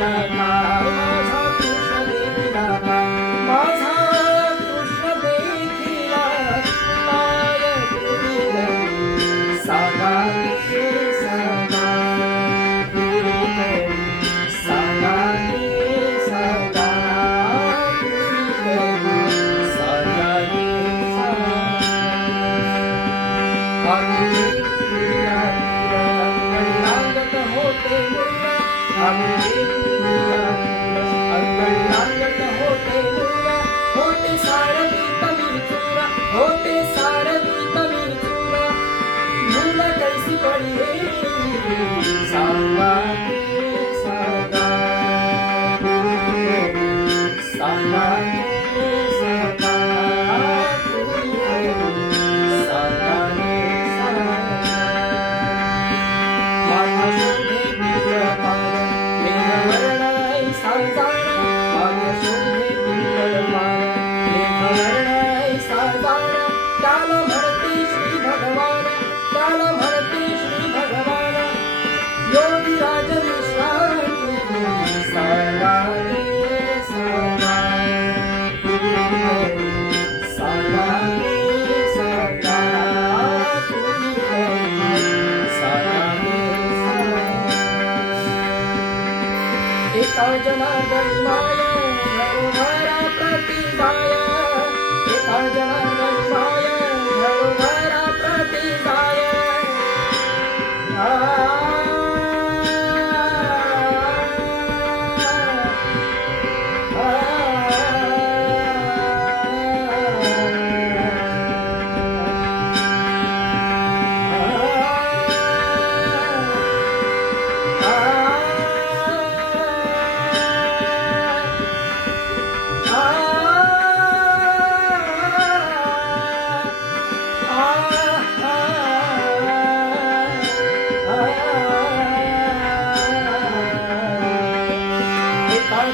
देखिला काय माझा कृष्ण देखिला काय माझा कृष्ण देखिला काय गुरुहरी सागा रे सागा गुरुहरी सागा रे सागा गुरुहरी सागा रे लागत होते मुल्ला लागत होते मुल्ला होते सारवी तमिल चूरा होते सारवी तमिल चूरा मुल्ला कैसी पड़ी सागा रे सागा सागा रे सागा त्याला म्हणते श्री भगवान त्याला म्हणते श्री भगवान योगी राज विश्रांती सागा रे सागा सागा रे सागा सागा रे एका जनार्दनी माया घरोघरा प्रति जाया एका जनार्दनी माया घरोघरा प्रति जाया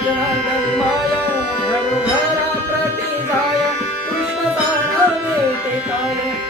जनार्दनी माया घरोघरा प्रति जाया कृष्ण जाणवे ते काय